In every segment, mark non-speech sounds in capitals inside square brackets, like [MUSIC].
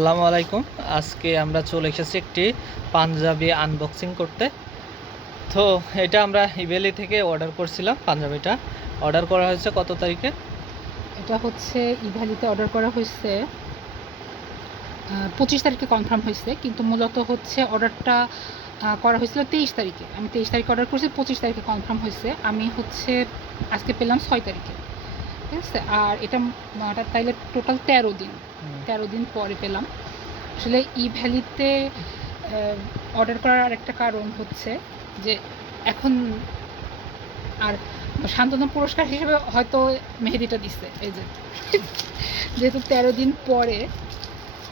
আসসালামু আলাইকুম। আজকে আমরা চলে এসেছি একটি পাঞ্জাবি আনবক্সিং করতে। তো এটা আমরা ইবেলি থেকে অর্ডার করছিলাম পাঞ্জাবিটা। অর্ডার করা হয়েছে কত তারিখে? এটা হচ্ছে ইভ্যালিতে অর্ডার করা হয়েছে পঁচিশ তারিখে কনফার্ম হয়েছে, কিন্তু মূলত হচ্ছে অর্ডারটা করা হয়েছিল তেইশ তারিখে। আমি তেইশ তারিখে অর্ডার করছি, পঁচিশ তারিখে কনফার্ম হয়েছে। আমি হচ্ছে আজকে পেলাম ছয় তারিখে। ঠিক আছে? আর এটা এটা তাইলে টোটাল তেরো দিন। তেরো দিন পরে পেলাম। আসলে ই ভ্যালিতে অর্ডার করার আরেকটা কারণ হচ্ছে যে এখন আর শান্তনু পুরস্কার হিসেবে হয়তো মেহেদিটা দিচ্ছে এই যে। [LAUGHS] যেহেতু তেরো দিন পরে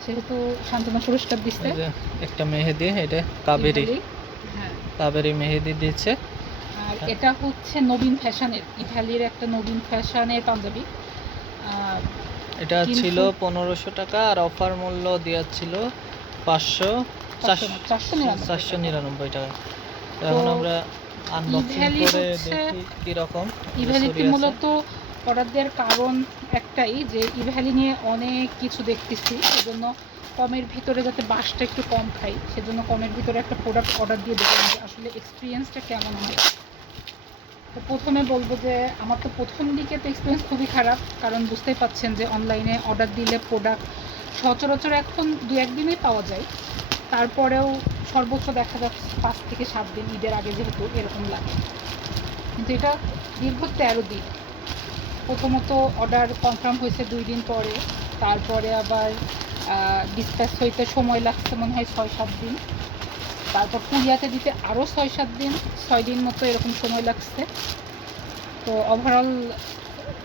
সেহেতু শান্তনু পুরস্কার দিচ্ছে একটা মেহেদি এটা কাবেরি। হ্যাঁ। কাবেরি মেহেদি দিচ্ছে। এটা হচ্ছে নবীন ফ্যাশনের ইতালির একটা নবীন ফ্যাশনের পাঞ্জাবি। এটা ছিল পনেরোশো টাকা আর অফার মূল্য দেওয়া ছিল পাঁচশো চারশো নিরানব্বই টাকা। এখন আমরা আনবক্সিং করে দেখি কীরকম ইভ্যালিতে মূলত অর্ডার দেওয়ার কারণ একটাই যে ইভ্যালি নিয়ে অনেক কিছু দেখতেছি সেজন্য কমের ভিতরে যাতে বাসটা একটু কম খাই সেজন্য কমের ভিতরে একটা প্রোডাক্ট অর্ডার দিয়ে দেখলাম যে আসলে এক্সপিরিয়েন্সটা কেমন হয়। তো প্রথমে বলব যে আমার তো প্রথম দিকে তো এক্সপিরিয়েন্স খুবই খারাপ, কারণ বুঝতেই পাচ্ছেন যে অনলাইনে অর্ডার দিলে প্রোডাক্ট সচরাচর এখন দু একদিনেই পাওয়া যায়। তারপরেও সর্বোচ্চ দেখা যাচ্ছে পাঁচ থেকে সাত দিন, ঈদের আগে যেহেতু এরকম লাগে। কিন্তু এটা দীর্ঘ তেরো দিন। প্রথমত অর্ডার কনফার্ম হয়েছে দুই দিন পরে, তারপরে আবার ডিসপ্যাচ হইতে সময় লাগছে মনে হয় ছয় সাত দিন। তারপর কুরিয়াতে দিতে আরও ছয় সাত দিন ছয় দিন মতো এরকম সময় লাগছে। তো ওভারঅল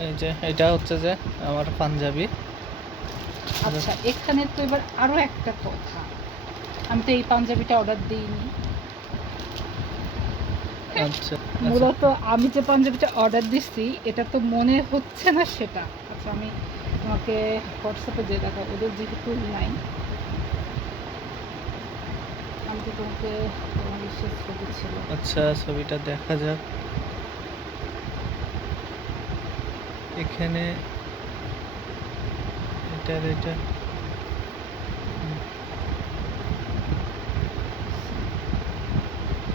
এই যে এটা হচ্ছে যে আমার পাঞ্জাবি। আচ্ছা এখানে তো এবার আরও একটা কথা। আমি তো এই পাঞ্জাবিটা অর্ডার দিইনি। আচ্ছা আচ্ছা। মূলত আমি যে পাঞ্জাবিটা অর্ডার দিচ্ছি এটা তো মনে হচ্ছে না সেটা। আচ্ছা আমি তোমাকে হোয়াটসঅ্যাপে দিয়ে দেখাবো ওদের যেহেতু নাই। তোমাকে তোমার ছবি ছিল। আচ্ছা ছবিটা দেখা যাক। এখানে এটার এটা।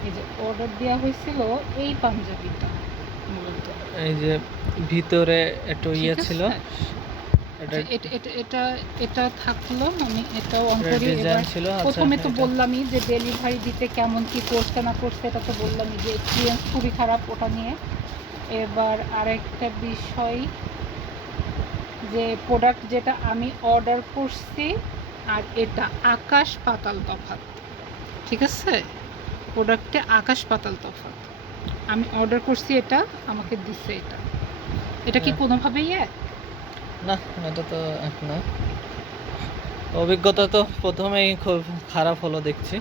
এই যে অর্ডার দেওয়া হয়েছিল এই পাঞ্জাবিটা মূলত। এই যে ভিতরে একটু ইয়ে ছিল? এটা আচ্ছা, এটা থাকল আমি এটাও অন করি ডিজাইন এবার ছিল আচ্ছা প্রথমে তো বললামই যে ডেলিভারি দিতে কেমন কি করছে না করছে এটা তো বললামই যে এক্সপিরিয়েন্স খুবই খারাপ ওটা নিয়ে। এবার আরেকটা বিষয় যে প্রোডাক্ট যেটা আমি অর্ডার করছি আর এটা আকাশ পাতাল তফাৎ ঠিক আছে? প্রোডাক্টে আকাশ পাতাল তফাৎ। আমি অর্ডার করছি এটা আমাকে দিছে এটা। এটা কি হ্যাঁ। কোনোভাবেই এক না, এটা তো এক না অভিজ্ঞতা তো প্রথমেই খুব খারাপ হলো দেখছি।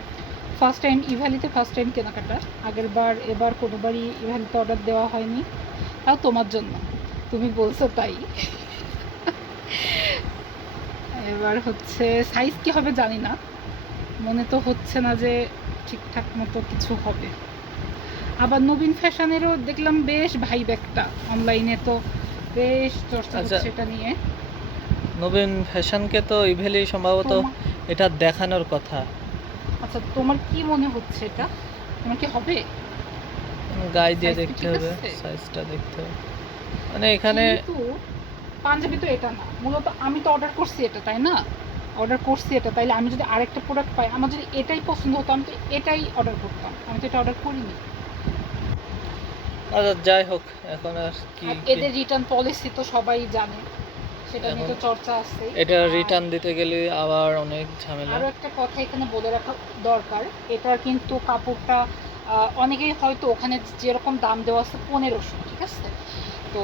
ফার্স্ট টাইম ইভ্যালিতে ফার্স্ট টাইম কেনাকাটা আগের বার এবার কোনোবারই ইভ্যালিতে অর্ডার দেওয়া হয়নি। তাও তোমার জন্য। তুমি বলছো তাই। এবার হচ্ছে সাইজ কি হবে জানি না। মনে তো হচ্ছে না যে ঠিকঠাক মতো কিছু হবে। আবার নবীন ফ্যাশনেরও দেখলাম বেশ ভাইব একটা। অনলাইনে তো বেশ চর্চা। হচ্ছে এটা নিয়ে। নবীন ফ্যাশনকে তো ইভেলি সম্ভবত এটা দেখানোর কথা। আচ্ছা তোমার কি মনে হচ্ছে এটা? তোমার কি হবে? গায়ে দিয়ে দেখতে হবে সাইজটা দেখতে হবে। মানে এখানে পাঞ্জাবি তো এটা না মূলত আমি তো অর্ডার করছি এটা তাই না? অর্ডার করছি এটা তাইলে আমি যদি আরেকটা প্রোডাক্ট পাই আমার যদি এটাই পছন্দ হতো আমি তো এটাই অর্ডার করতাম। আমি তো এটা অর্ডার করিনি। আচ্ছা যাই হোক এখন আর কি এদের রিটার্ন পলিসি তো সবাই জানে সেটা নিয়ে তো চর্চা আছে এটা রিটার্ন দিতে গেলে আবার অনেক ঝামেলা। আরও একটা কথা এখানে বলে রাখা দরকার এটার কিন্তু কাপড়টা অনেকেই হয়তো ওখানে যেরকম দাম দেওয়া আছে পনেরোশো ঠিক আছে? তো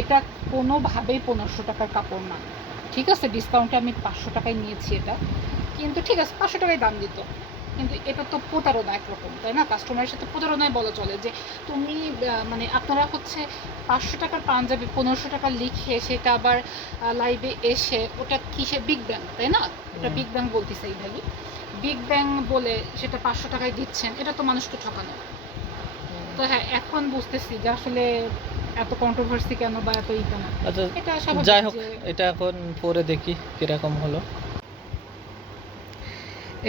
এটা কোনোভাবেই পনেরোশো টাকার কাপড় না। ঠিক আছে ডিসকাউন্টে আমি পাঁচশো টাকায় নিয়েছি এটা কিন্তু ঠিক আছে পাঁচশো টাকায় দাম দিত। কিন্তু এটা তো প্রতারণা একরকম তাই না? কাস্টমারের সাথে প্রতারণায় বলা চলে যে তুমি মানে আপনারা হচ্ছে পাঁচশো টাকার পাঞ্জাবি পনেরোশো টাকা লিখে সেটা আবার লাইভে এসে ওটা কিসে? বিগ ব্যাং তাই না? ওটা। বিগ ব্যাং বলতেছে এই ভ্যালি বিগ ব্যাং বলে সেটা পাঁচশো টাকায় দিচ্ছেন এটা তো মানুষকে ঠকানো। তো হ্যাঁ এখন বুঝতেছি যে আসলে এত কন্ট্রোভার্সি কেন বা এত ই কেন? আচ্ছা এটা যাই হোক এটা এখন পরে দেখি কীরকম হলো।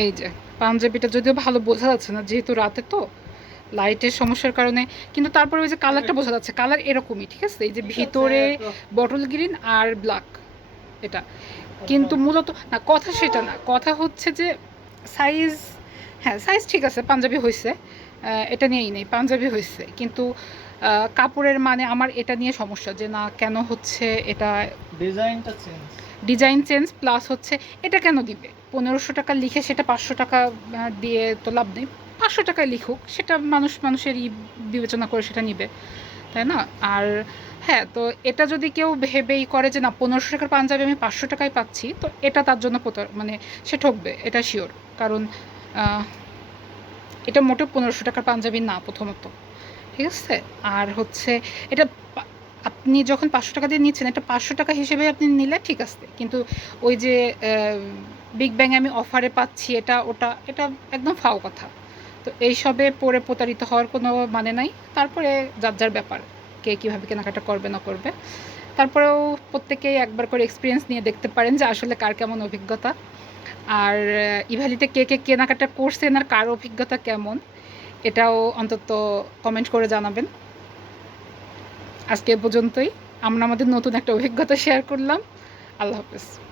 এই যে পাঞ্জাবিটা যদিও ভালো বোঝা যাচ্ছে না যেহেতু রাতে তো লাইটের সমস্যার কারণে কিন্তু তারপরে ওই যে কালারটা বোঝা যাচ্ছে কালার এরকমই ঠিক আছে? এই যে ভিতরে বটল গ্রিন আর ব্ল্যাক এটা। কিন্তু মূলত না কথা সেটা না কথা হচ্ছে যে সাইজ হ্যাঁ সাইজ ঠিক আছে পাঞ্জাবি হয়েছে এটা নিয়েই নেই পাঞ্জাবি হয়েছে কিন্তু কাপড়ের মানে আমার এটা নিয়ে সমস্যা যে না কেন হচ্ছে এটা ডিজাইনটা চেঞ্জ ডিজাইন চেঞ্জ প্লাস হচ্ছে এটা কেন দিবে? পনেরোশো টাকা লিখে সেটা পাঁচশো টাকা দিয়ে তো লাভ নেই। পাঁচশো টাকায় লিখুক, সেটা মানুষ মানুষেরই বিবেচনা করে সেটা নিবে, তাই না? আর হ্যাঁ তো এটা যদি কেউ ভেবেই করে যে না, পনেরোশো টাকার পাঞ্জাবি আমি পাঁচশো টাকায় পাচ্ছি, তো এটা তার জন্য মানে সে ঠকবে, এটা শিওর কারণ এটা মোটেও পনেরোশো টাকার পাঞ্জাবি না প্রথমত, ঠিক আছে? আর হচ্ছে এটা আপনি যখন পাঁচশো টাকা দিয়ে নিচ্ছেন, এটা পাঁচশো টাকা হিসেবে আপনি নিলে ঠিক আছে, কিন্তু ওই যে বিগ ব্যাং আমি অফারে পাচ্ছি, এটা, ওটা, এটা একদম ফাও কথা। তো এইসবে পরে প্রতারিত হওয়ার কোনো মানে নাই। তারপরে যার যার ব্যাপার, কে কীভাবে কেনাকাটা করবে, না করবে। তারপরেও প্রত্যেকেই একবার করে এক্সপিরিয়েন্স নিয়ে দেখতে পারেন যে আসলে কার কেমন অভিজ্ঞতা। আর ইভ্যালিতে কে কে কেনাকাটা করছেন আর কার অভিজ্ঞতা কেমন, এটাও অন্তত কমেন্ট করে জানাবেন। আজকে পর্যন্তই। আমরা আমাদের নতুন একটা অভিজ্ঞতা শেয়ার করলাম। আল্লাহ হাফেজ।